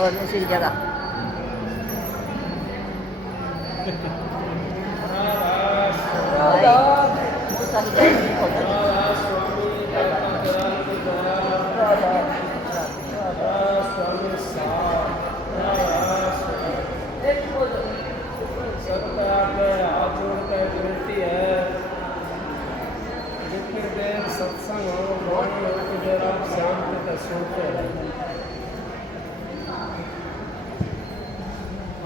और मुझे जगह सत्संग हो वाणी हो कि देर आप शांति तक सोते रहे।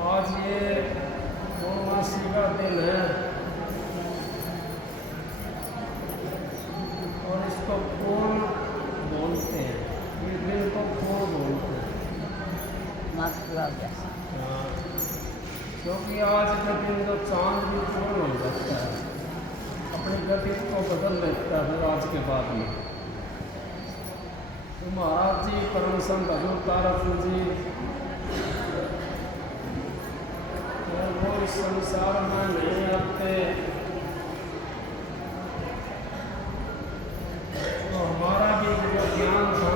आज ये पूर्णमासी का दिन है और इसको पूर्ण बोलते हैं, ये दिन को पूर्ण बोलते हैं। क्योंकि आज के दिन तो चांद भी पूर्ण हो जाता है, अपनी गति को बदल लेता है आज के बाद में। तो महाराज जी परम संत हजूर तारा सिंह जी वो इस संसार में नहीं आते तो हमारा भी जो ज्ञान था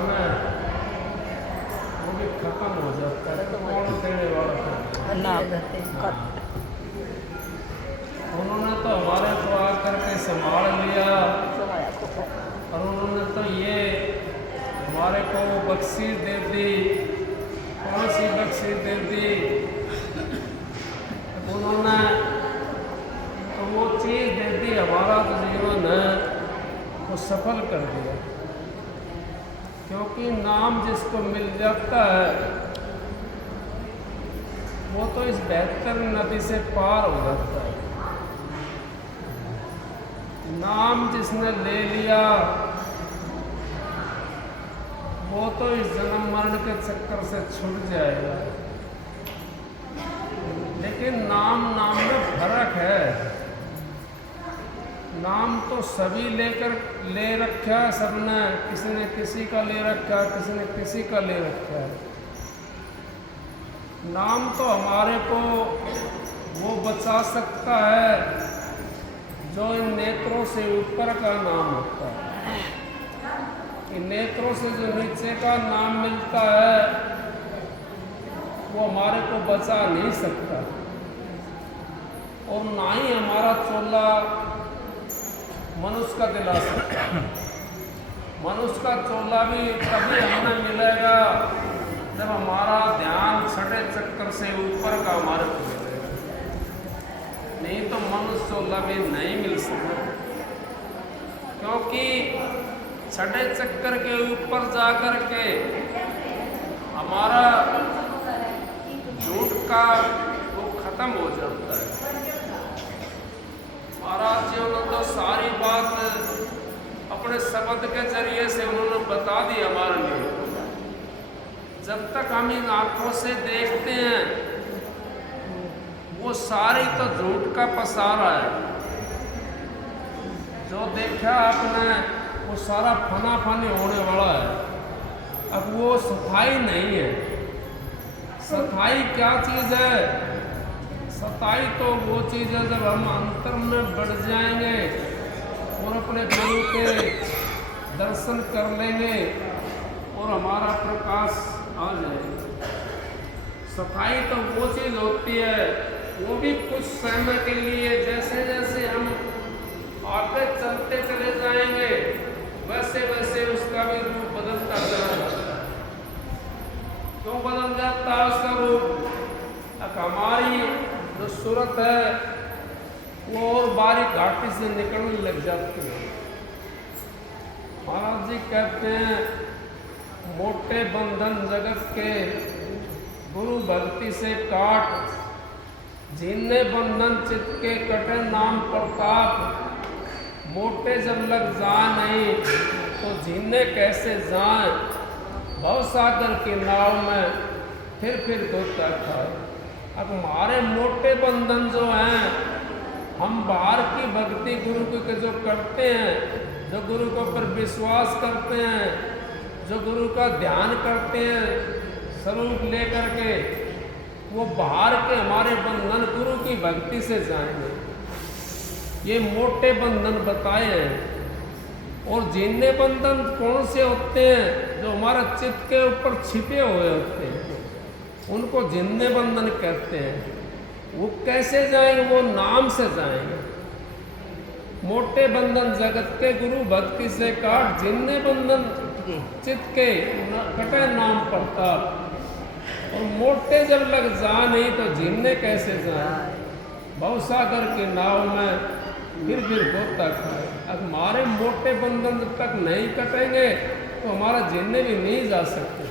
वो भी खत्म हो जाता है। तो कौन देने वाला था? उन्होंने तो हमारे को आकर के संभाल लिया और उन्होंने तो ये हमारे को बख्शीश दे दी। कौन सी बख्शीश दे दी? उन्होंने तो वो चीज़ दे दी, हमारा तो जीवन है वो सफल कर दिया। क्योंकि नाम जिसको मिल जाता है वो तो इस बेहतर नदी से पार हो जाता है। नाम जिसने ले लिया वो तो इस जन्म मरण के चक्कर से छूट जाएगा। लेकिन नाम में फर्क है। नाम तो सभी ले रखा है सबने, किसी ने किसी का ले रखा है, किसी ने किसी का ले रखा है। नाम तो हमारे को वो बचा सकता है जो इन नेत्रों से ऊपर का नाम होता है। इन नेत्रों से जो नीचे का नाम मिलता है वो हमारे को बचा नहीं सकता, और ना ही हमारा चोला मनुष्य का दिला सकता। मनुष्य का चोला भी तभी हमें मिलेगा जब हमारा ध्यान छठे चक्कर से ऊपर का हमारे को मिलेगा, नहीं तो मनुष्य चोला भी नहीं मिल सकता। क्योंकि छठे चक्कर के ऊपर जाकर के हमारा झूठ का वो खत्म हो जाता है। महाराज जी ने तो सारी बात अपने शब्द के जरिए से उन्होंने बता दी हमारे लिए। जब तक हम इन आँखों से देखते हैं वो सारी तो झूठ का पसारा है। जो देखा आपने वो सारा फना फानी होने वाला है। अब वो सफाई नहीं है। सफाई क्या चीज़ है? सफाई तो वो चीज़ है जब हम अंतर में बढ़ जाएंगे और अपने गुरु के दर्शन कर लेंगे और हमारा प्रकाश आ जाएगा। सफाई तो वो चीज़ होती है, वो भी कुछ समय के लिए। जैसे जैसे हम आगे चलते चले जाएंगे वैसे वैसे उसका भी रूप बदलता चला जाता है। क्यों बदल जाता है उसका रूप? हमारी जो सूरत है वो और बारीक घाटी से निकलने लग जाती है। महाराज जी कहते हैं मोटे बंधन जगत के गुरु भक्ति से काट, जिन्ने बंधन चित्त के कटे नाम प्रताप। मोटे जब लग जा नहीं तो जिन्ने कैसे जाए, भव सागर की नाव में फिर धोता खाए। अब हमारे मोटे बंधन जो हैं, हम बाहर की भक्ति गुरु के जो करते हैं, जो गुरु के ऊपर विश्वास करते हैं, जो गुरु का ध्यान करते हैं स्वरूप लेकर के, वो बाहर के हमारे बंधन गुरु की भक्ति से जाएंगे। ये मोटे बंधन बताए हैं। और जिन्ने बंधन कौन से होते हैं? जो हमारा चित्त के ऊपर छिपे हुए होते हैं, उनको जिन्ने बंधन कहते हैं। वो कैसे जाएंगे? वो नाम से जाएंगे। मोटे बंधन जगत के गुरु भक्ति से काट, जिन्ने बंधन चित्त के कटे नाम प्रताप। और मोटे जब लग जा नहीं तो जिन्ने कैसे जाए, भवसागर की नाव में फिर गोता खाए। अब हमारे मोटे बंधन जब तक नहीं कटेंगे तो हमारा जिन्ने भी नहीं जा सकते।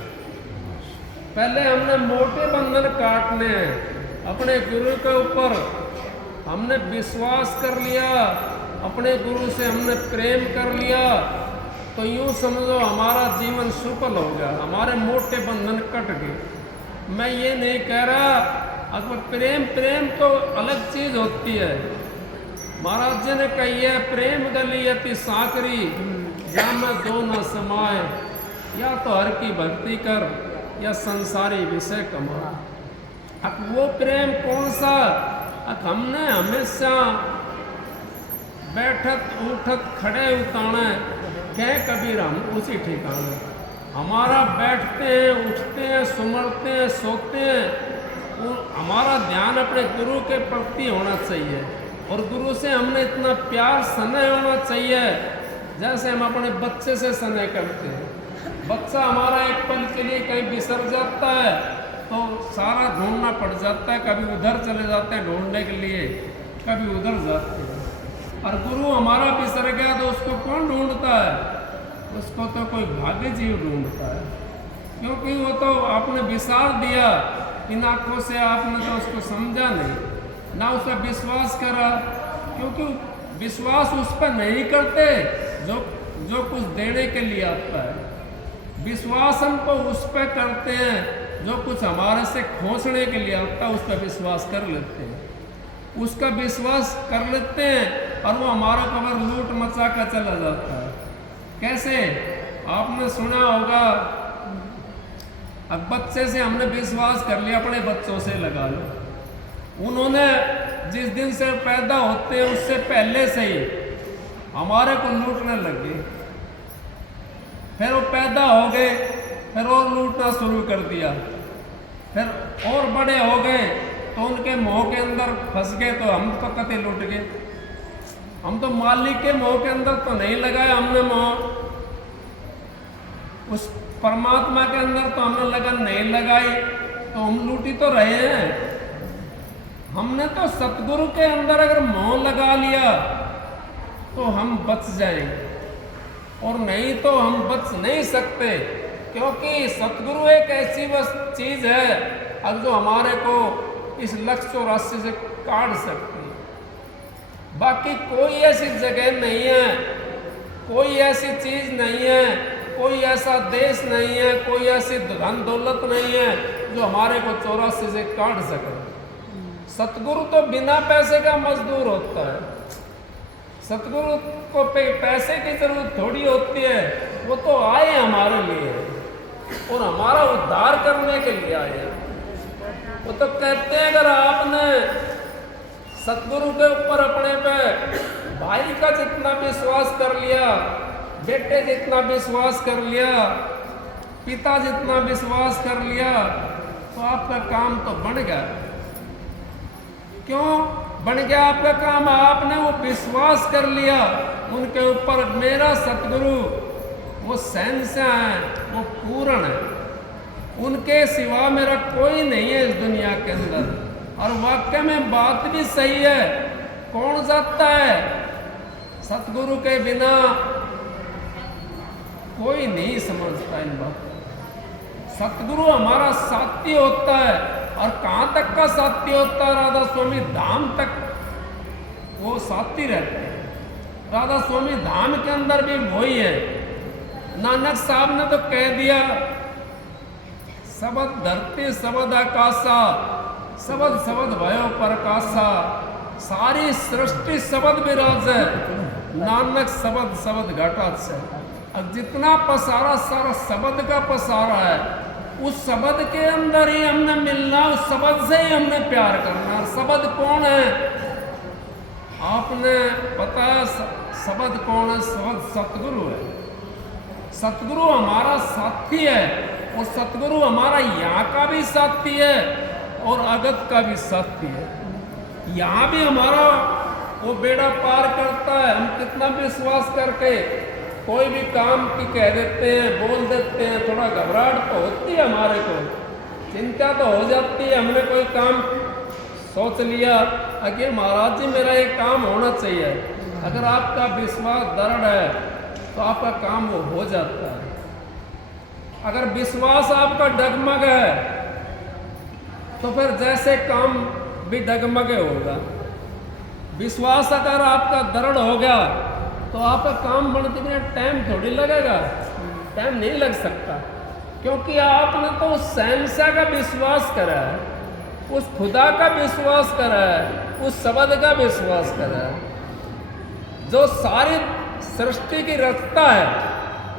पहले हमने मोटे बंधन काटने हैं। अपने गुरु के ऊपर हमने विश्वास कर लिया, अपने गुरु से हमने प्रेम कर लिया, तो यूँ समझो हमारा जीवन सफल हो गया, हमारे मोटे बंधन कट गए। मैं ये नहीं कह रहा, अगर प्रेम तो अलग चीज़ होती है। महाराज जी ने कही है प्रेम गली अति साकरी, या में दो न समाए। या तो हर की भक्ति कर या संसारी विषय कमा। अब वो प्रेम कौन सा? अब हमने हमेशा बैठत उठत खड़े उताने कह कबीर हम उसी ठिकाने। हमारा बैठते हैं, उठते हैं, सुमरते हैं, सोते हैं, और हमारा ध्यान अपने गुरु के प्रति होना चाहिए। और गुरु से हमने इतना प्यार स्नेह होना चाहिए जैसे हम अपने बच्चे से स्नेह करते हैं। बच्चा हमारा एक पल के लिए कहीं बिसर जाता है तो सारा ढूंढना पड़ जाता है, कभी उधर चले जाते हैं ढूंढने के लिए, कभी उधर जाते हैं। और गुरु हमारा बिसर गया तो उसको कौन ढूंढता है? उसको तो कोई भाग्य जीव ढूंढता है, क्योंकि वो तो आपने विसार दिया इन आँखों से, आपने तो उसको समझा नहीं, ना उस पर विश्वास करा। क्योंकि विश्वास उस पर नहीं करते जो कुछ देने के लिए आता है। विश्वास हम तो उस पर करते हैं जो कुछ हमारे से खोसने के लिए आता है, उस पर विश्वास कर लेते हैं, उसका विश्वास कर लेते हैं और वो हमारा कबर लूट मचा कर चला जाता है। कैसे? आपने सुना होगा, अब बच्चे से हमने विश्वास कर लिया, अपने बच्चों से लगा लो, उन्होंने जिस दिन से पैदा होते हैं उससे पहले से ही हमारे को लूटने लग गए। फिर वो पैदा हो गए, फिर और लूटना शुरू कर दिया, फिर और बड़े हो गए तो उनके मोह के अंदर फंस गए, तो हम तो कते लूट गए। हम तो मालिक के मोह के अंदर तो नहीं लगाया हमने मोह, उस परमात्मा के अंदर तो हमने लगन नहीं लगाई, तो हम लूटी तो रहे हैं। हमने तो सतगुरु के अंदर अगर मोह लगा लिया तो हम बच जाएंगे, और नहीं तो हम बच नहीं सकते, क्योंकि सतगुरु एक ऐसी बस चीज़ है अब जो हमारे को इस लक्ष्य और रास्ते से काट सकती है। बाकी कोई ऐसी जगह नहीं है, कोई ऐसी चीज़ नहीं है, कोई ऐसा देश नहीं है, कोई ऐसी धन दौलत नहीं है जो हमारे को चौरासी से काट सके। सतगुरु तो बिना पैसे का मजदूर होता है। सतगुरु को पैसे की जरूरत थोड़ी होती है, वो तो आए हमारे लिए और हमारा उद्धार करने के लिए आए। वो तो कहते हैं अगर आपने सतगुरु के ऊपर अपने पे भाई का जितना विश्वास कर लिया, बेटे जितना विश्वास कर लिया, पिता जितना विश्वास कर लिया, तो आपका काम तो बन गया। क्यों बन गया आपका काम? आपने वो विश्वास कर लिया उनके ऊपर, मेरा सतगुरु वो सहनशाह है, वो पूर्ण है, उनके सिवा मेरा कोई नहीं है इस दुनिया के अंदर। और वाकई में बात भी सही है। कौन जाता है सतगुरु के बिना? कोई नहीं समझता इन बात। सतगुरु हमारा साथी होता है। और कहाँ तक का साथी होता है? राधा स्वामी धाम तक वो साथी रहते हैं। राधा स्वामी धाम के अंदर भी वही है। नानक साहब ने तो कह दिया, सबद धरती सबद आकाशा, सबद सबद भयो प्रकाशा, सारी सृष्टि सबद विराज है, नानक सबद सबद घटा से। अब जितना पसारा सारा शब्द का पसारा है, उस शब्द के अंदर ही हमने मिलना, उस शब्द से ही हमने प्यार करना। शब्द कौन है? आपने बताया शब्द कौन है? शब्द सतगुरु है। सतगुरु हमारा साथी है और सतगुरु हमारा यहाँ का भी साथी है और अगत का भी साथी है। यहाँ भी हमारा वो बेड़ा पार करता है। हम कितना विश्वास करके कोई भी काम की कह देते हैं, बोल देते हैं, थोड़ा घबराहट तो होती है हमारे को, चिंता तो हो जाती है। हमने कोई काम सोच लिया कि महाराज जी मेरा ये काम होना चाहिए, अगर आपका विश्वास दृढ़ है तो आपका काम वो हो जाता है। अगर विश्वास आपका डगमग है तो फिर जैसे काम भी डगमगे होगा। विश्वास अगर आपका दृढ़ हो गया तो आपका काम बनते में टाइम थोड़ी लगेगा, टाइम नहीं लग सकता, क्योंकि आपने तो उस शहंशाह का विश्वास करा है, उस खुदा का विश्वास करा है, उस शब्द का विश्वास करा है जो सारी सृष्टि की रचता है,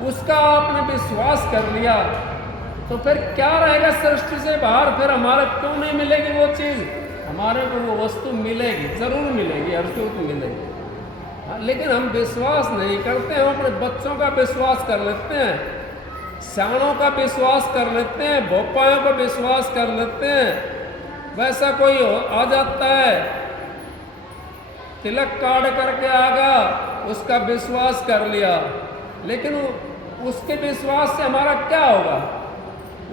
उसका आपने विश्वास कर लिया। तो फिर क्या रहेगा सृष्टि से बाहर? फिर हमारे क्यों नहीं मिलेगी वो चीज़? हमारे को वो वस्तु मिलेगी, जरूर मिलेगी, हर चीज मिलेगी। लेकिन हम विश्वास नहीं करते। हम अपने बच्चों का विश्वास कर लेते हैं, सियाणों का विश्वास कर लेते हैं, भोपाओं का विश्वास कर लेते हैं। वैसा कोई आ जाता है, तिलक काट करके आ गया, उसका विश्वास कर लिया, लेकिन उसके विश्वास से हमारा क्या होगा?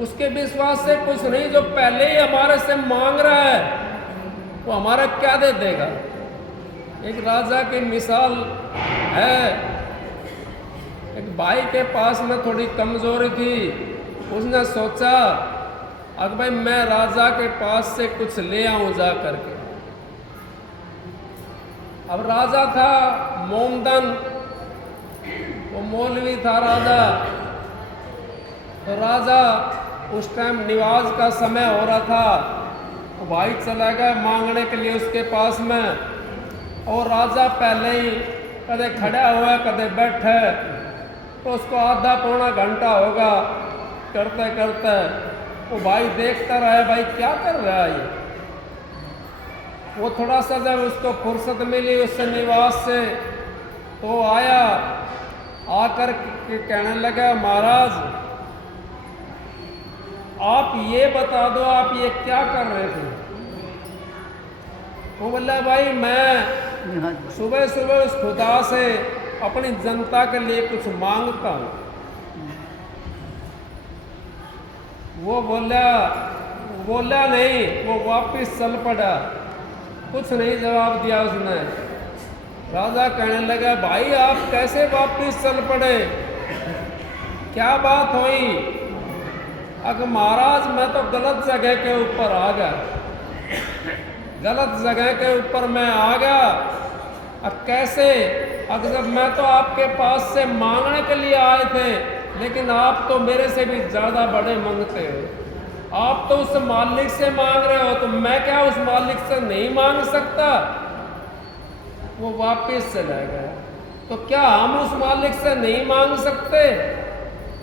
उसके विश्वास से कुछ नहीं। जो पहले ही हमारे से मांग रहा है वो हमारा क्या दे देगा? एक राजा की मिसाल है। एक भाई के पास में थोड़ी कमजोरी थी, उसने सोचा अब भाई मैं राजा के पास से कुछ ले आऊं जा करके। अब राजा था मोमदन, वो मौलवी था राजा। तो राजा उस टाइम निवाज का समय हो रहा था, तो भाई चला गया मांगने के लिए उसके पास में। और राजा पहले ही कदे खड़ा हुआ है, कदे बैठा है, तो उसको आधा पौना घंटा होगा करते करते। वो भाई देखता रहा, भाई क्या कर रहा है ये। वो थोड़ा सा जब उसको फुर्सत मिली उससे निवास से, तो आया, आकर के कहने लगा महाराज आप ये बता दो आप ये क्या कर रहे थे। वो बोला भाई मैं सुबह सुबह उस खुदा से अपनी जनता के लिए कुछ मांगता हूँ। वो बोला नहीं, वो वापिस चल पड़ा, कुछ नहीं जवाब दिया उसने। राजा कहने लगा भाई आप कैसे वापिस चल पड़े, क्या बात हुई? अगर महाराज मैं तो गलत जगह के ऊपर आ गया, गलत जगह के ऊपर मैं आ गया। अब कैसे? अगर जब मैं तो आपके पास से मांगने के लिए आए थे, लेकिन आप तो मेरे से भी ज़्यादा बड़े मांगते हो। आप तो उस मालिक से मांग रहे हो, तो मैं क्या उस मालिक से नहीं मांग सकता? वो वापस चला गया। तो क्या हम उस मालिक से नहीं मांग सकते?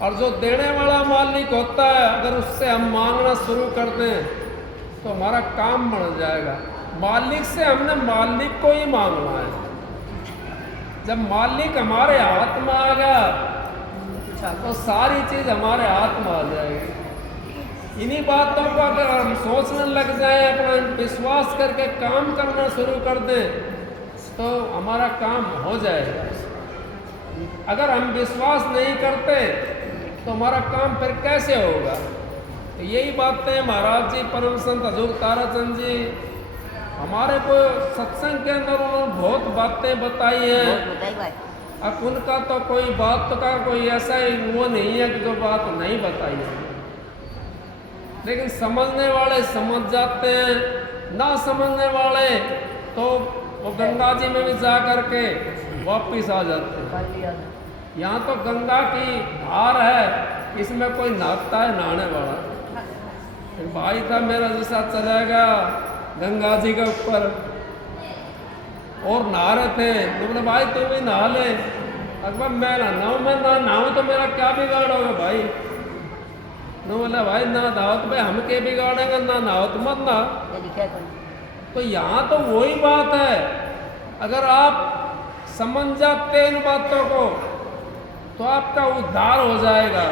और जो देने वाला मालिक होता है, अगर उससे हम मांगना शुरू कर दें तो हमारा काम बढ़ जाएगा। मालिक से हमने मालिक को ही मांगना है। जब मालिक हमारे हाथ में आ गया तो सारी चीज हमारे हाथ में आ जाएगी। इन्हीं बातों को अगर हम सोचने लग जाएं, अपना विश्वास करके काम करना शुरू कर दें तो हमारा काम हो जाएगा। अगर हम विश्वास नहीं करते तो हमारा काम फिर कैसे होगा? तो यही बातें महाराज जी, परम संत हजूर ताराचंद जी हमारे को सत्संग के अंदर उन्होंने बहुत बातें बताई हैं। अब उनका तो कोई बात का कोई ऐसा ही वो नहीं है कि जो बात नहीं बताई है, लेकिन समझने वाले समझ जाते हैं, ना समझने वाले तो वो गंगा जी में भी जा करके वापिस आ जाते हैं। यहाँ तो गंगा की धार है, इसमें कोई नहाता है नहाने वाला। फिर भाई था मेरा जैसा चलेगा गंगा जी के ऊपर और नहा रहे थे, तो बोले भाई तू भी नहा ले। अकबर मैं नहाऊँ, मैं ना नहाऊँ तो मेरा क्या बिगाड़ोगे भाई? तो बोला भाई ना नहाओ तो भाई हम के बिगाड़ेंगे, ना नहाओ तो मत नहा। तो यहाँ तो वही बात है, अगर आप समझ जाते इन बातों को तो आपका उद्धार हो जाएगा।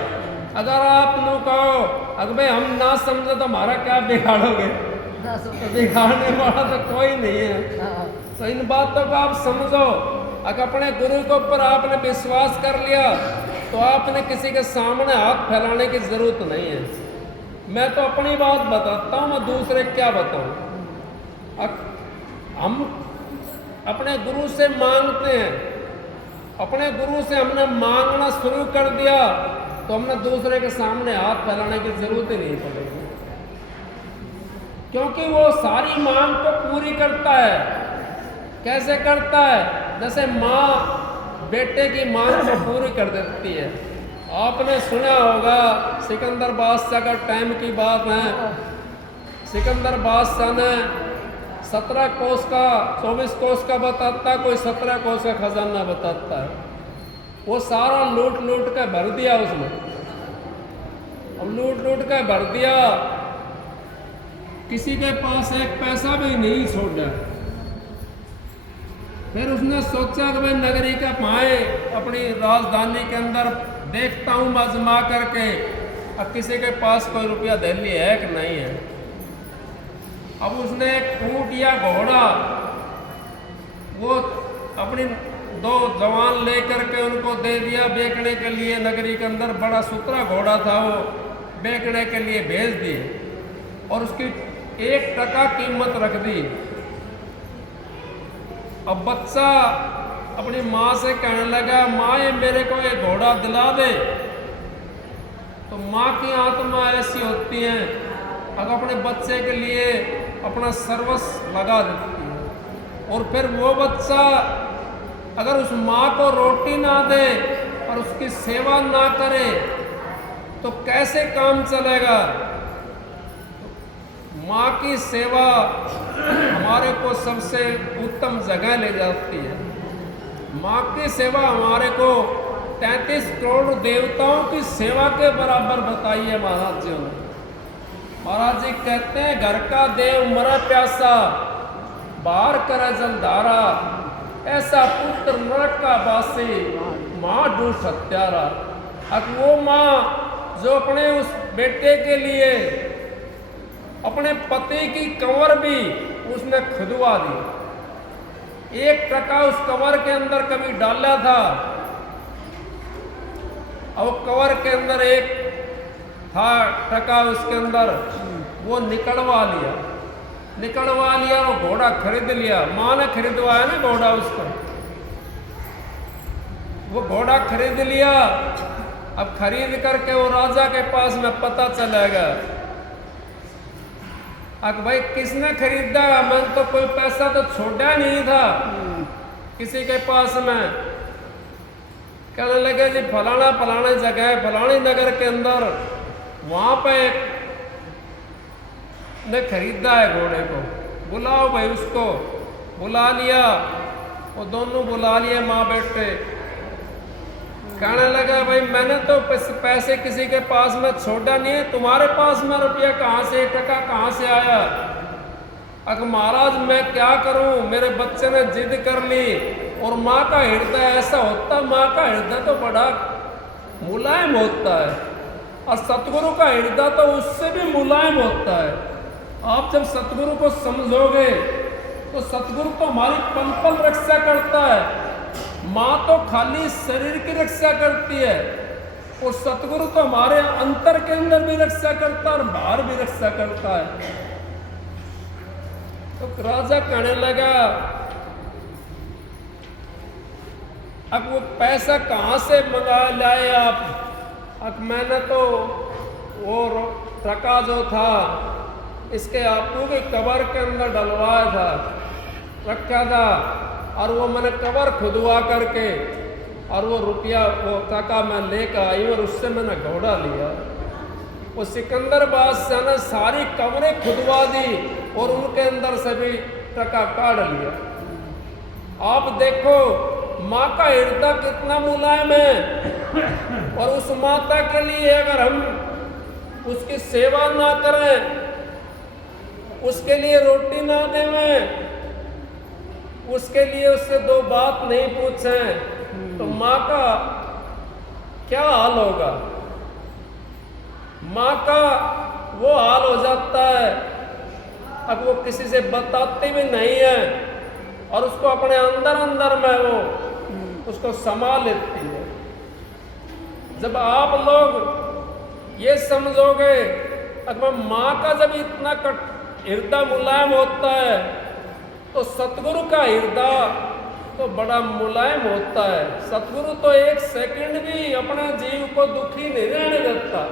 अगर आप लोग कहो अगर भाई हम ना समझे तो हमारा क्या बिगाड़ोगे? तो बिगाड़ने वाला तो कोई नहीं है। तो इन बातों को आप समझो। अगर अपने गुरु के ऊपर आपने विश्वास कर लिया तो आपने किसी के सामने हाथ फैलाने की जरूरत नहीं है। मैं तो अपनी बात बताता हूँ, मैं दूसरे क्या बताऊँ। हम अपने गुरु से मांगते हैं, अपने गुरु से हमने मांगना शुरू कर दिया तो हमने दूसरे के सामने हाथ फैलाने की जरूरत ही नहीं पड़ेगी, क्योंकि वो सारी मांग को पूरी करता है। कैसे करता है? जैसे माँ बेटे की मांग को पूरी कर देती है। आपने सुना होगा सिकंदर बादशाह का टाइम की बात है। सिकंदर बादशाह ने 17 कोस का 24 कोस का बताता है, कोई 17 कोस का खजाना बताता है। वो सारा लूट लूट के भर दिया उसमें। अब लूट लूट के भर दिया, किसी के पास एक पैसा भी नहीं छोड़ा। फिर उसने सोचा कि मैं नगरी का पाए अपनी राजधानी के अंदर देखता हूँ आजमा करके, अब किसी के पास कोई रुपया दिल्ली है कि नहीं है। अब उसने एक ऊंट या घोड़ा वो अपनी 2 जवान लेकर के उनको दे दिया बेचने के लिए। नगरी के अंदर बड़ा सुथरा घोड़ा था, वो बेचने के लिए भेज दिए और उसकी 1 टका कीमत रख दी। अब बच्चा अपनी माँ से कहने लगा, माँ ये मेरे को एक घोड़ा दिला दे। तो माँ की आत्मा ऐसी होती है, अगर अपने बच्चे के लिए अपना सर्वस्व लगा देती है। और फिर वो बच्चा अगर उस माँ को रोटी ना दे और उसकी सेवा ना करे तो कैसे काम चलेगा? माँ की सेवा हमारे को सबसे उत्तम जगह ले जाती है। माँ की सेवा हमारे को 33 करोड़ देवताओं की सेवा के बराबर बताई है महाराज जी ने। महाराज जी कहते हैं, घर का देव मरा प्यासा, बाहर करे जलधारा, ऐसा पुत्र नरक का वासी, माँ ढूंढ हत्यारा। अब वो माँ जो अपने उस बेटे के लिए अपने पति की कंवर भी उसने खुदवा दी। 1 टका उस कंवर के अंदर कभी डाला था, और कंवर के अंदर 1 था टका उसके अंदर वो निकलवा लिया और घोड़ा खरीद लिया। माँ ने खरीदवाया ना घोड़ा उसको, वो घोड़ा खरीद लिया। अब खरीद करके वो राजा के पास में पता चलेगा, अब भाई किसने खरीदा? मैंने तो कोई पैसा तो छोड़ा नहीं था किसी के पास में। कहने लगे जी फलाना जगह फलानी नगर के अंदर वहां पे ने खरीदा है घोड़े को, बुलाओ भाई। उसको बुला लिया वो दोनों बुला लिए माँ बेटे। कहने लगा भाई मैंने तो पैसे किसी के पास में छोड़ा नहीं है, तुम्हारे पास में रुपया कहाँ से, टका कहाँ से आया? अगर महाराज मैं क्या करूं, मेरे बच्चे ने जिद कर ली। और माँ का हृदय ऐसा होता, माँ का हृदय तो बड़ा मुलायम होता है, और सतगुरु का हृदय तो उससे भी मुलायम होता है। आप जब सतगुरु को समझोगे तो सतगुरु तो हमारी पल पल रक्षा करता है। माँ तो खाली शरीर की रक्षा करती है, और सतगुरु तो हमारे अंतर के अंदर भी रक्षा करता है और बाहर भी रक्षा करता है। तो राजा कहने लगा अब वो पैसा कहाँ से मंगा लाए आप? अब मैंने तो वो टका जो था इसके आपू की कबर के अंदर डलवाया था, रखा था, और वो मैंने कबर खुदवा करके और वो रुपया वो टका मैं लेकर आई और उससे मैंने घोड़ा लिया। वो सिकंदर बादशाह ने सारी कब्रें खुदवा दी और उनके अंदर से भी टका काढ़ लिया। आप देखो माँ का हृदय कितना मुलायम है, और उस माता के लिए अगर हम उसकी सेवा ना करें, उसके लिए रोटी ना देवें, उसके लिए उससे दो बात नहीं पूछें, तो माँ का क्या हाल होगा? माँ का वो हाल हो जाता है, अब वो किसी से बताती भी नहीं है और उसको अपने अंदर अंदर में वो उसको समा लेती है। जब आप लोग ये समझोगे, अगर माँ का जब इतना हृदय मुलायम होता है तो सतगुरु का हृदय तो बड़ा मुलायम होता है। सतगुरु तो एक सेकंड भी अपने जीव को दुखी नहीं रहने देता।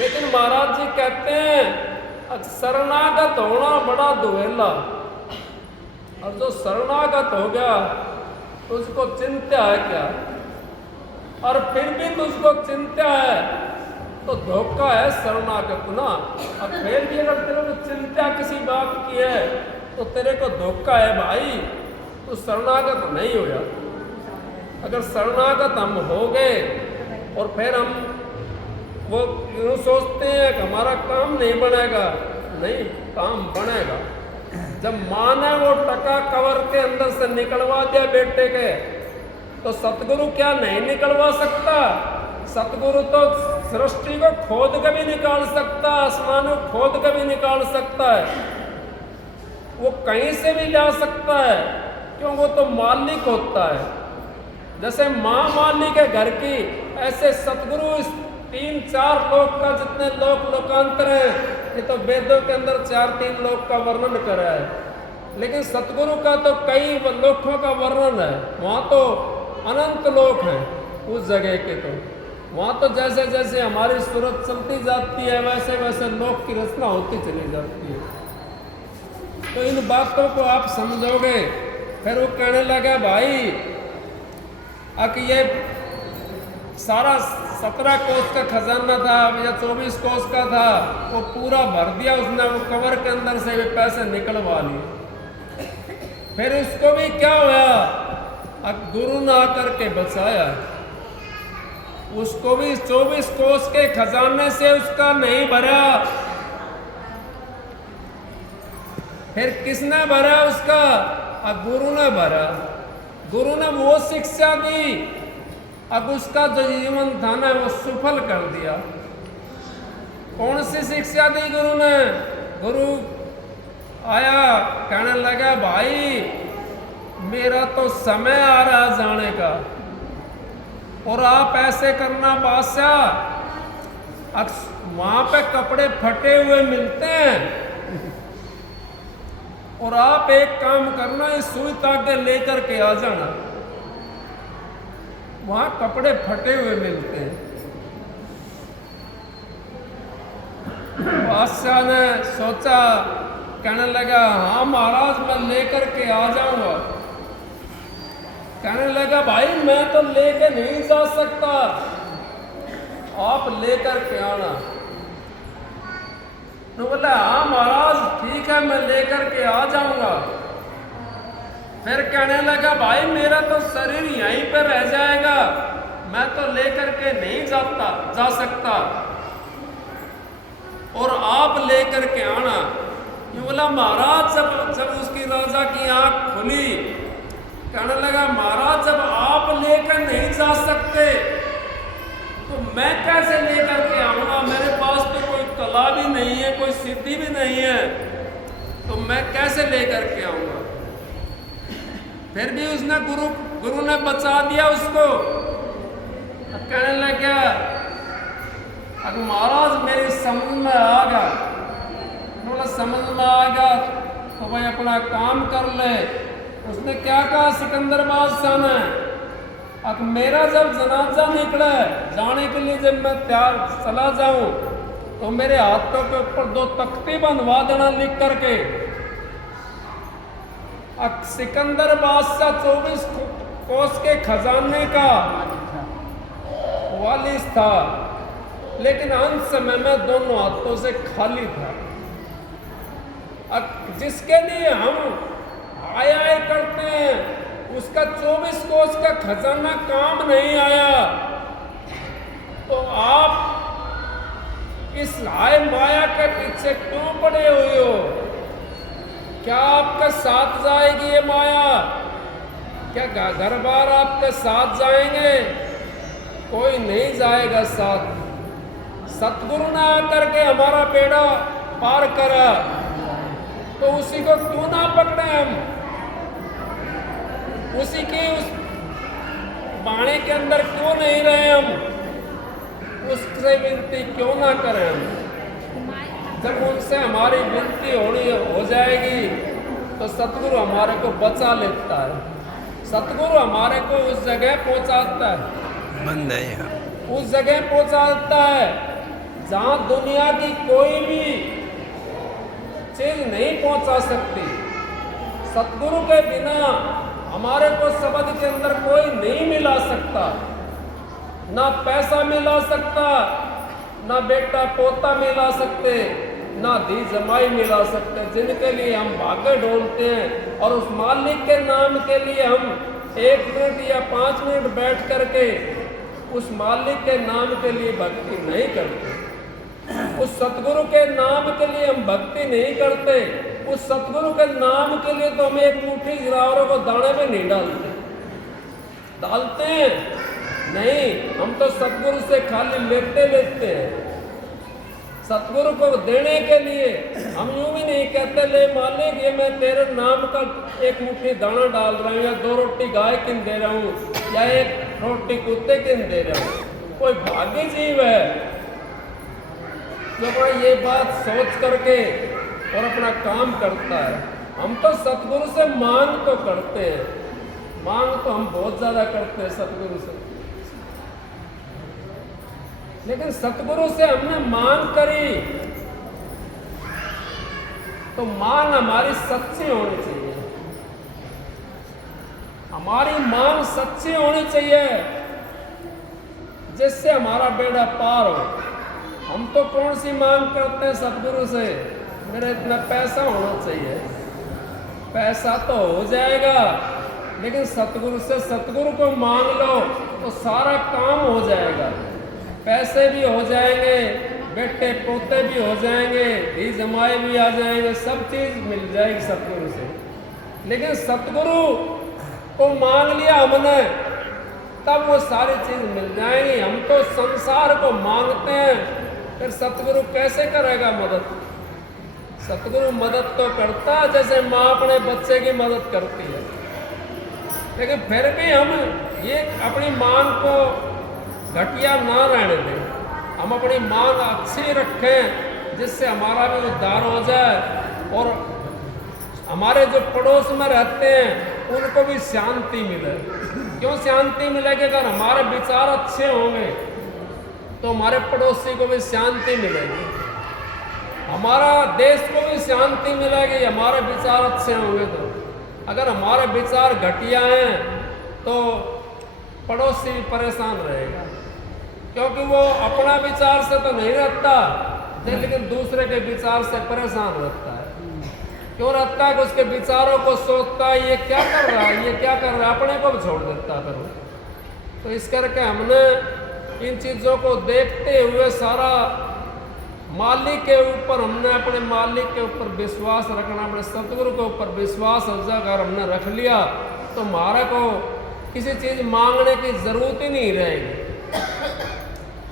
लेकिन महाराज जी कहते हैं शरणागत होना बड़ा दुहेला, और जो शरणागत हो गया तो उसको चिंता है क्या? और फिर भी तुझको चिंता है तो धोखा है शरणागत ना। और फिर भी अगर तेरे को चिंता किसी बात की है तो तेरे को धोखा है भाई, तो शरणागत नहीं हो जाता। अगर शरणागत हम हो गए और फिर हम वो यूँ सोचते हैं कि हमारा काम नहीं बनेगा, नहीं, काम बनेगा। जब माँ ने वो टका कवर के अंदर से निकलवा दिया बेटे के, तो सतगुरु क्या नहीं निकलवा सकता? सतगुरु तो सृष्टि को खोद के भी निकाल सकता, आसमान को खोद के भी निकाल सकता है, वो कहीं से भी ला सकता है, क्यों? वो तो मालिक होता है। जैसे माँ मालिक है घर की, ऐसे सतगुरु इस 3-4 लोक का जितने लोकांतर है, ये तो वेदों के अंदर 4-3 लोक का वर्णन करा है, लेकिन सतगुरु का तो कई लोकों का वर्णन है। वहाँ तो अनंत लोक हैं उस जगह के, तो वहाँ तो जैसे जैसे हमारी सूरत चलती जाती है वैसे वैसे लोक की रचना होती चली जाती है। तो इन बातों को आप समझोगे। फिर वो कहने लगा भाई अब ये सारा 17 कोस का खजाना था या 24 कोस का था, वो पूरा भर दिया उसने, वो कवर के अंदर से भी पैसे निकलवा लिए। फिर उसको भी क्या हुआ, अब गुरु ने आकर के बचाया। उसको भी 24 कोस के खजाने से उसका नहीं भरा। फिर किसने भरा उसका? अब गुरु ने भरा। गुरु ने वो शिक्षा दी, अब उसका जो जीवन था ना वो सफल कर दिया। कौन सी शिक्षा दी गुरु ने? गुरु आया, कहने लगा भाई मेरा तो समय आ रहा जाने का, और आप ऐसे करना बादशाह, अब वहां पे कपड़े फटे हुए मिलते हैं, और आप एक काम करना, इस सुई तागे लेकर के आ जाना, वहां कपड़े फटे हुए मिलते हैं। बादशाह ने सोचा, कहने लगा हाँ महाराज मैं लेकर के आ जाऊंगा। कहने लगा भाई मैं तो लेके नहीं जा सकता, आप लेकर के आना। तो बोला हाँ महाराज ठीक है मैं लेकर के आ जाऊंगा। फिर कहने लगा भाई मेरा तो शरीर यहीं पर रह जाएगा, मैं तो लेकर के नहीं जा सकता, और आप लेकर के आना। ये बोला महाराज जब उसकी राजा की आंख खुली, कहने लगा महाराज जब आप लेकर नहीं जा सकते तो मैं कैसे लेकर के आऊंगा, मेरे पास तो कोई कला भी नहीं है, कोई सिद्धि भी नहीं है, तो मैं कैसे लेकर के आऊंगा। फिर भी उसने गुरु ने बचा दिया उसको। कहने लगा अगर महाराज मेरी समझ में आ गया, बोला समझ में आ गया तो भाई अपना काम कर ले। उसने क्या कहा सिकंदर बादशाह ने, अब मेरा जब जनाजा निकला जाने के लिए, जब मैं तैयार चला जाऊं तो मेरे हाथों के ऊपर 2 तख्ती बनवा देना लिख करके। अब सिकंदर बादशाह 24 कोस के खजाने का वालिस था, लेकिन अंत समय में दोनों हाथों से खाली था। अब जिसके लिए हम आया करते हैं उसका 24 कोस का खजाना काम नहीं आया, तो आप इस हाय माया के पीछे क्यों पड़े हुए हो? क्या आपका साथ जाएगी ये माया? क्या घर बार आपके साथ जाएंगे? कोई नहीं जाएगा साथ। सतगुरु ने आकर के हमारा बेड़ा पार करा, तो उसी को क्यों ना पकड़े हम? उसी की उस बाणी के अंदर क्यों नहीं रहे हम? उससे विनती क्यों ना करें हम? जब उनसे हमारी विनती हो जाएगी तो सतगुरु हमारे को बचा लेता है, सतगुरु हमारे को उस जगह पहुंचाता है, बंद है उस जगह पहुंचाता है जहां दुनिया की कोई भी चीज नहीं पहुंचा सकती। सतगुरु के बिना हमारे को शब्द के अंदर कोई नहीं मिला सकता, ना पैसा मिला सकता, ना बेटा पोता मिला सकते, ना धी जमाई मिला सकते, जिनके लिए हम भागे ढोलते हैं और उस मालिक के नाम के लिए हम 1 मिनट या 5 मिनट बैठ करके उस मालिक के नाम के लिए भक्ति नहीं करते, उस सतगुरु के नाम के लिए हम भक्ति नहीं करते, उस सतगुरु के नाम के लिए तो हम एक मुट्ठी गिरावरों को दाने में नहीं डालते हैं नहीं, हम तो सतगुरु से खाली लेते हैं। सतगुरु को देने के लिए हम यूं भी नहीं कहते ले मालिक ये मैं तेरे नाम का 1 मुट्ठी दाना डाल रहा हूँ, या 2 रोटी गाय किन दे रहा हूँ, या 1 रोटी कुत्ते किन दे रहा हूँ। कोई भाग्य जीव है जो अपना ये बात सोच करके और अपना काम करता है। हम तो सतगुरु से मांग तो करते हैं, मांग तो हम बहुत ज्यादा करते हैं सतगुरु से, लेकिन सतगुरु से हमने मांग करी तो मांग हमारी सच्ची होनी चाहिए, हमारी मांग सच्ची होनी चाहिए जिससे हमारा बेड़ा पार हो। हम तो कौन सी मांग करते हैं सतगुरु से, मेरा इतना पैसा होना चाहिए, पैसा तो हो जाएगा, लेकिन सतगुरु से सतगुरु को मांग लो तो सारा काम हो जाएगा, पैसे भी हो जाएंगे, बेटे पोते भी हो जाएंगे, धी जमाई भी आ जाएंगे, सब चीज मिल जाएगी सतगुरु से। लेकिन सतगुरु को मांग लिया हमने तब वो सारी चीज मिल जाएंगी। हम तो संसार को मांगते हैं, फिर सतगुरु कैसे करेगा मदद? सतगुरु मदद तो करता है जैसे माँ अपने बच्चे की मदद करती है, लेकिन फिर भी हम ये अपनी मांग को घटिया ना रहने दें, हम अपनी मांग अच्छी रखें जिससे हमारा भी उद्धार हो जाए और हमारे जो पड़ोस में रहते हैं उनको भी शांति मिले। क्यों शांति मिलेगी? अगर हमारे विचार अच्छे होंगे तो हमारे पड़ोसी को भी शांति मिलेगी, हमारा देश को भी शांति मिलेगी, हमारे विचार अच्छे होंगे तो। अगर हमारे विचार घटिया हैं तो पड़ोसी भी परेशान रहेगा, क्योंकि वो अपना विचार से तो नहीं रहता लेकिन दूसरे के विचार से परेशान रहता है। क्यों रहता है कि उसके विचारों को सोचता है, ये क्या कर रहा है, ये क्या कर रहा है, अपने को भी छोड़ देता है फिर वो। तो इस करके हमने इन चीज़ों को देखते हुए सारा मालिक के ऊपर, हमने अपने मालिक के ऊपर विश्वास रखना, अपने सतगुरु के ऊपर विश्वास अगर हमने रख लिया तो हमारे को किसी चीज़ मांगने की ज़रूरत ही नहीं रहेगी,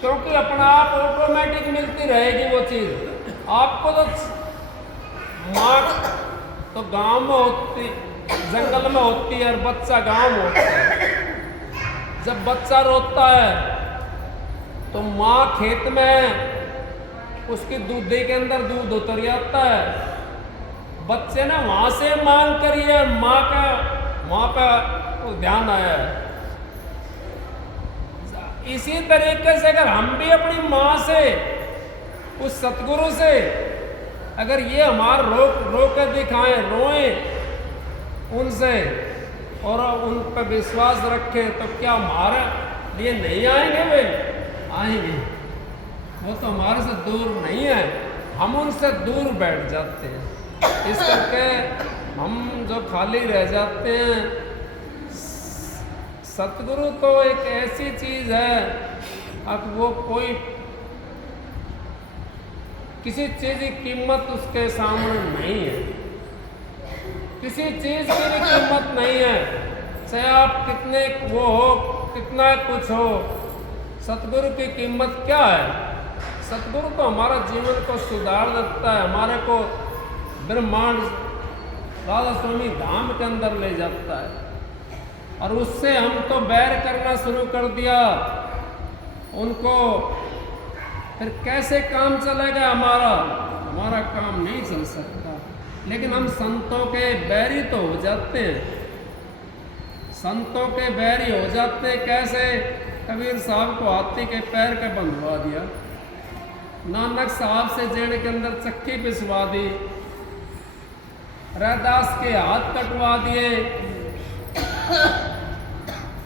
क्योंकि अपना आप ऑटोमेटिक मिलती रहेगी वो चीज़ आपको। तो माँ तो गांव में होती, जंगल में होती है, और बच्चा गांव में होता है। जब बच्चा रोता है तो माँ खेत में उसकी दूधी के अंदर दूध उतर जाता है, बच्चे ने वहां से मांग करी है, माँ का वो ध्यान आया है। इसी तरीके से अगर हम भी अपनी माँ से, उस सतगुरु से अगर ये हमार रोक के दिखाएं, रोएं उनसे और उन पर विश्वास रखें, तो क्या हमारे लिए नहीं आएंगे? वे आएंगे, वो तो हमारे से दूर नहीं है, हम उनसे दूर बैठ जाते हैं। इस करके हम जो खाली रह जाते हैं, सतगुरु तो एक ऐसी चीज़ है, अब वो कोई किसी चीज़ की कीमत उसके सामने नहीं है, किसी चीज़ की भी कीमत नहीं है, चाहे आप कितने वो हो, कितना कुछ हो, सतगुरु की कीमत क्या है? सतगुरु तो हमारा जीवन को सुधार देता है, हमारे को ब्रह्मांड राधा स्वामी धाम के अंदर ले जाता है, और उससे हम तो बैर करना शुरू कर दिया उनको, फिर कैसे काम चलेगा? हमारा काम नहीं चल सकता। लेकिन हम संतों के बैरी तो हो जाते हैं, संतों के बैरी हो जाते हैं। कैसे? कबीर साहब को हाथी के पैर के बंधवा दिया, नानक साहब से जेड़ के अंदर चक्की पिसवा दी, रैदास के हाथ कटवा दिए,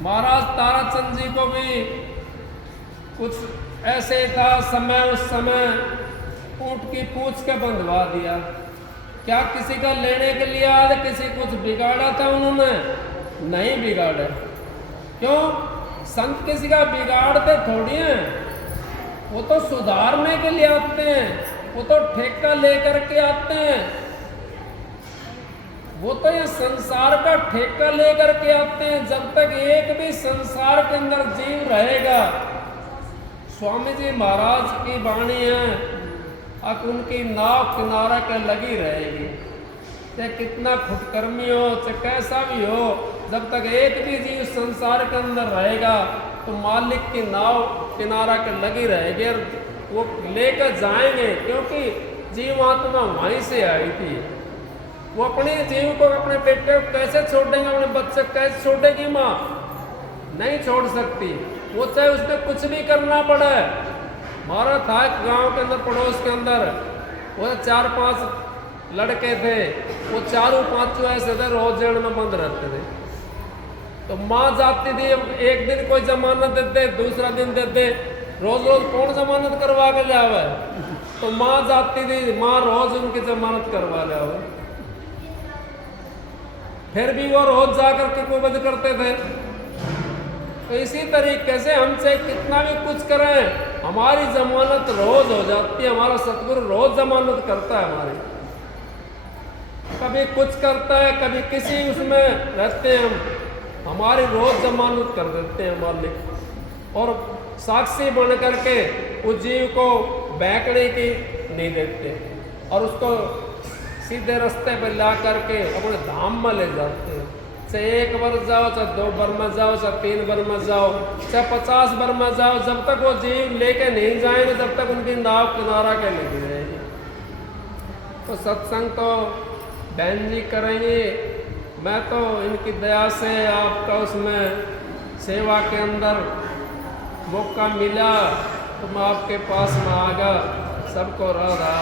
महाराज ताराचंद जी को भी कुछ ऐसे था समय, उस समय ऊंट की पूंछ के बंधवा दिया। क्या किसी का लेने के लिए आया? किसी कुछ बिगाड़ा था उन्होंने? नहीं बिगाड़ा। क्यों? संत किसी का बिगाड़ते थोड़ी हैं, वो तो सुधारने के लिए आते हैं, वो तो ठेका लेकर के आते हैं, वो तो ये संसार का ठेका लेकर के आते हैं। जब तक एक भी संसार के अंदर जीव रहेगा, स्वामी जी महाराज की वाणी है, अब उनकी नाव किनारा के लगी रहेगी, चाहे कितना खुदकर्मी हो, चाहे कैसा भी हो, जब तक एक भी जीव संसार के अंदर रहेगा तो मालिक की नाव किनारा के लगी रहेगी, और वो लेकर जाएंगे, क्योंकि जीवात्मा वहीं से आई थी। वो अपने जीव को, अपने बेटे को कैसे छोड़ देंगे? अपने बच्चे कैसे छोड़ेगी माँ? नहीं छोड़ सकती, वो चाहे उसने कुछ भी करना पड़े। हमारा था गांव के अंदर, पड़ोस के अंदर, वो 4-5 लड़के थे, वो 4-5 ऐसे थे, रोज जेल में बंद रहते थे। तो माँ जाती थी, एक दिन कोई जमानत देते, दूसरा दिन देते, रोज रोज कौन जमानत करवा के ले आवे? तो माँ जाती थी, माँ रोज उनकी जमानत करवा ले आवे, फिर भी वो रोज जाकर के कुबद करते थे। तो इसी तरीके से हम चाहे कितना भी कुछ करें, हमारी जमानत रोज हो जाती है। हमारा सतगुरु रोज जमानत करता है हमारी, कभी कुछ करता है, कभी किसी उसमें रहते हैं हम, हमारी रोज जमानत कर देते हैं मालिक, और साक्षी बन करके उस जीव को बहकने की नहीं देते, और उसको सीधे रास्ते पर ला करके अपने धाम में ले जाते हैं। चाहे 1 बार जाओ, चाहे 2 बार में जाओ, चाहे 3 बार में जाओ, चाहे 50 बार में जाओ, जब तक वो जीव लेके नहीं जाएंगे तब तक उनकी नाव किनारा के लगी रहेगी। तो सत्संग तो बहन जी करेंगे, मैं तो इनकी दया से आपका उसमें सेवा के अंदर मौका मिला तो मैं आपके पास में आ गया। सबको राधा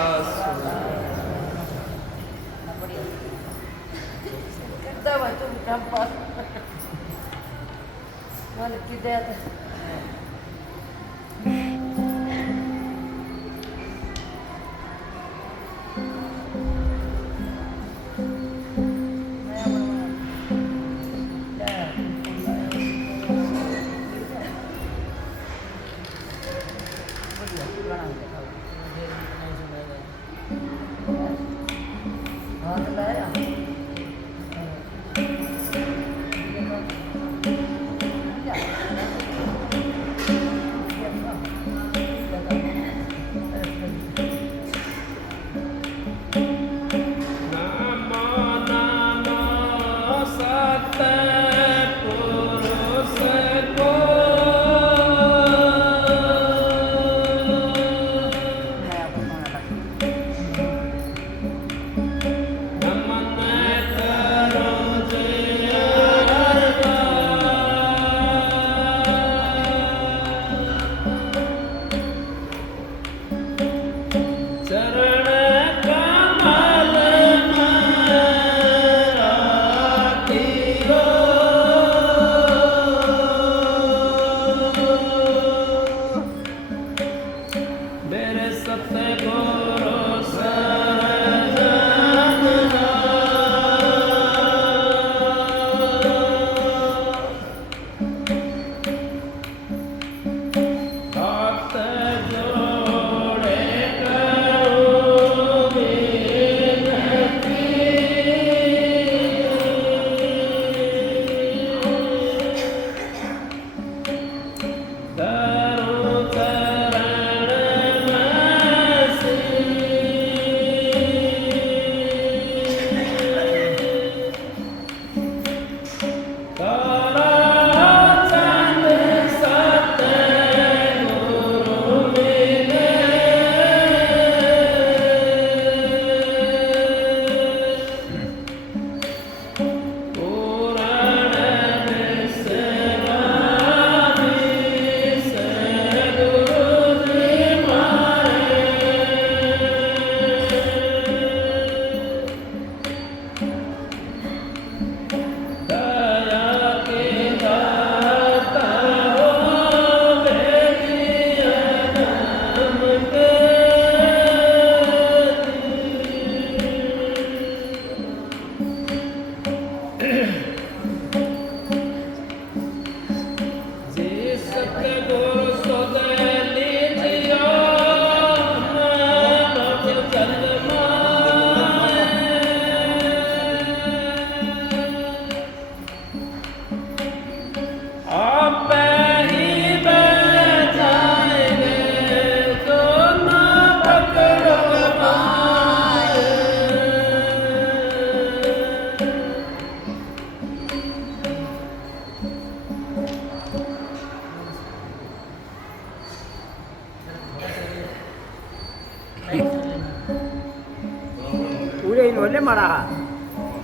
पूरे इन्होंने मारा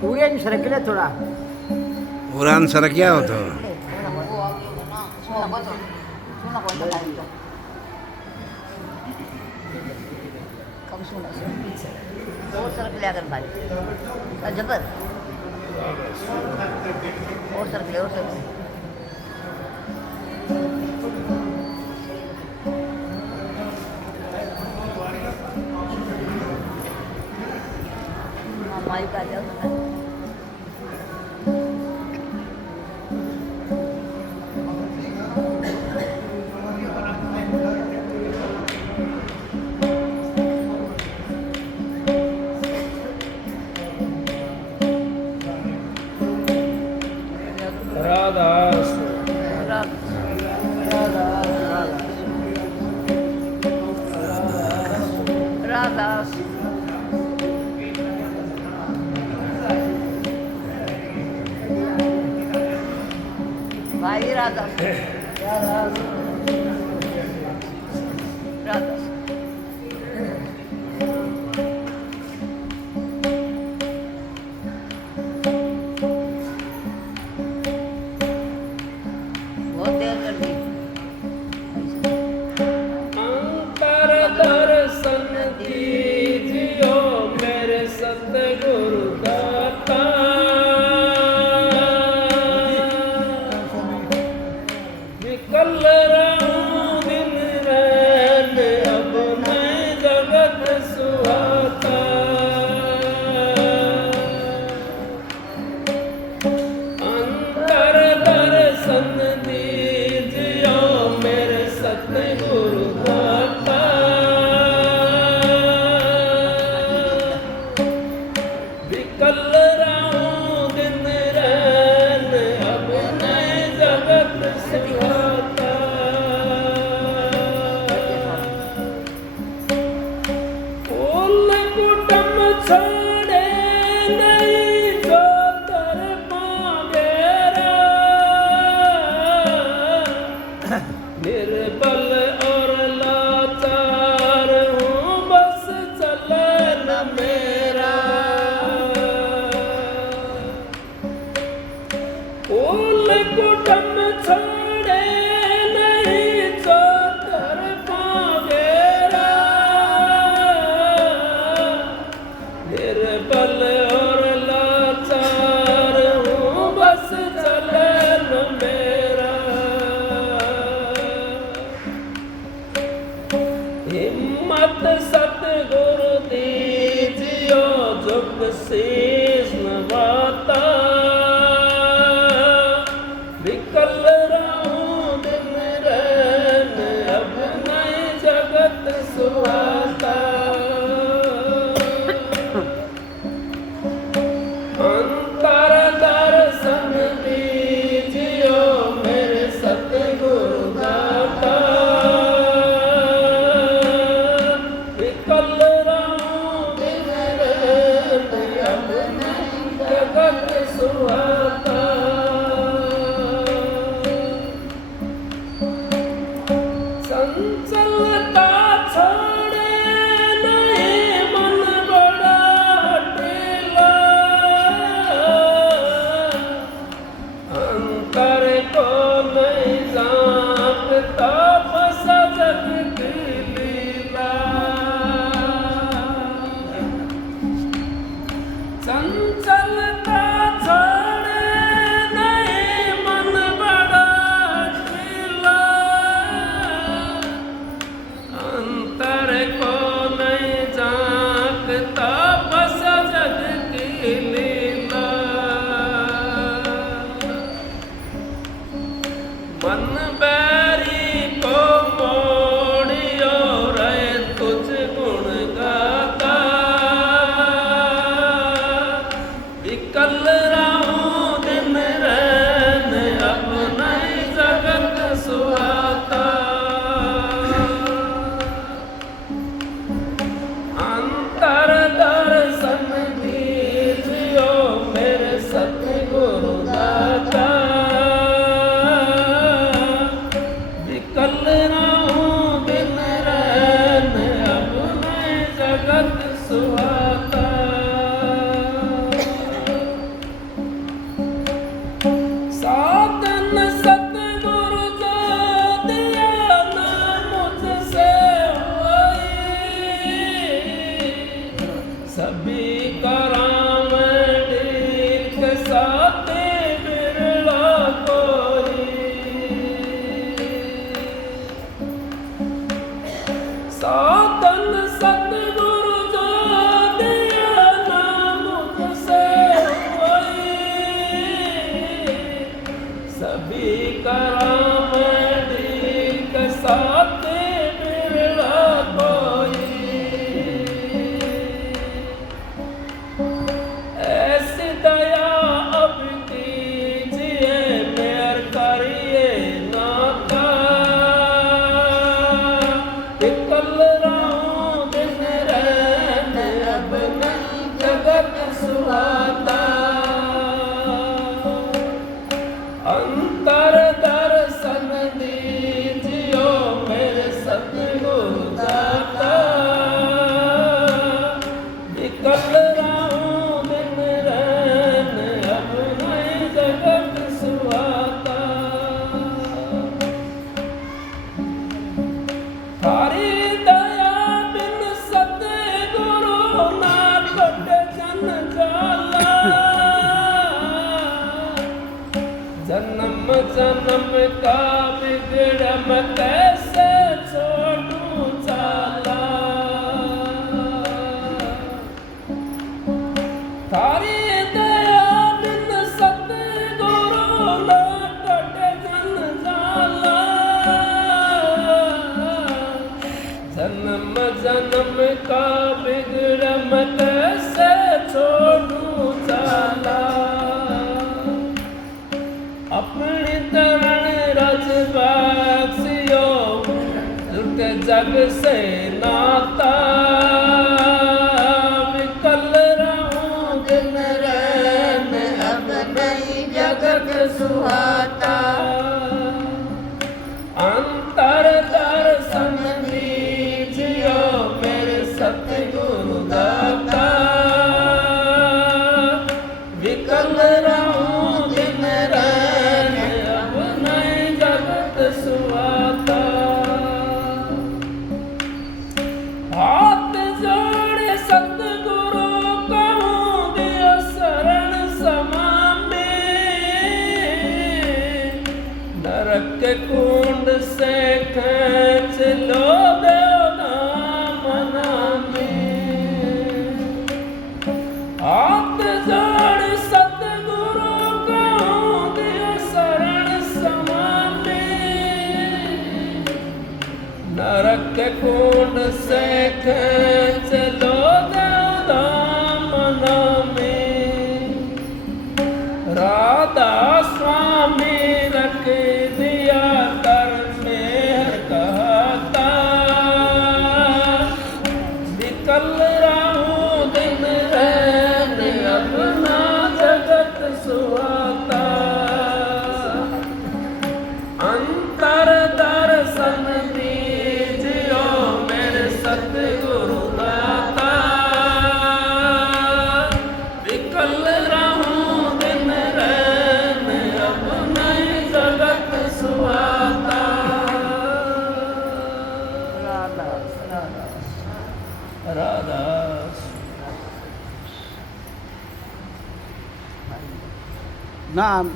पूरे इन सरकले थोड़ा उड़ान सर क्या हो तो कम सुना और सरकले अगर भाई जबर और सरकले माइक आ जाओ राधास राधास भाई राधास राधास बहुत देर कर दी अंतर दर्शन कीजियो मेरे सतगुरु दाता विकल हिम्मत सतगुरु दीजियो जुग शीश नवाता विकल रहूं दिन रैन अब नए जगत सुहाता अंतर दर्शन दीजियो मेरे सतगुरु दाता विकल रहूं दिन रैन अब नए जगत सुहाता संचलता छोड़े नहीं मन बड़ा ढीला अंतर को नहीं जानता बस जग की लीला संचलता छोड़े नहीं मन बड़ा ढीला अंतर को नहीं जानता बस जग की लीला मन बैरी को मोड़ियो रहे तुझ गुण गाता विकल रहूं दिन रैन अब नई जगत सुहाता अंतर दर्शन दीजियो मेरे सतगुरु दाता विकल रहूं दिन रैन अब नए जगत सुहाता साधन सतगुरु जो दिया ना मुझसे होई सभी कराम ठीक साथे बिरला कोई साधन सतगुरु जो दिया ना मुझसे होई सभी कराम ठीक साथे बिरला कोई ऐसी दया अब कीजिए मेर करिए नाता विकल रहूं दिन रैन अब नई जगत सुहाता अंतर दर्शन दीजियो मेरे सतगुरु दाता विकल रहूं दिन रैन अब नई जगत सुहाता थारी दया बिन सतगुरु ना कट जन जाला जन्म जन्म का बिगड़म कैसे छोड़ूं चाला थारी दया बिन सतगुरु ना कट जन जाला जन्म जन्म का बिगड़म कैसे छोड़ूं चाला अपनी तरण रज बख्शियो लुट जग से नाता विकल रहूं दिन रैन अब नई जगत सुहाता अंतर दर्शन दीजियो मेरे सतगुरु दाता विकल रहूं दिन रैन अब नई जगत सुहाता हाथ सख्य कुंड से खेच लो दामन में राधा स्वामी रख दिया कर में कहता निकल रहूं दिन रैन अपना जगत सुहाता अंतर दर्शन दीजियो मेरे सतगुरु दाता विकल रहूं दिन रैन अपना जगत सुहाता राधा राधा नाम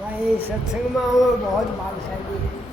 भाई सत्संग में बहुत भागशाली है।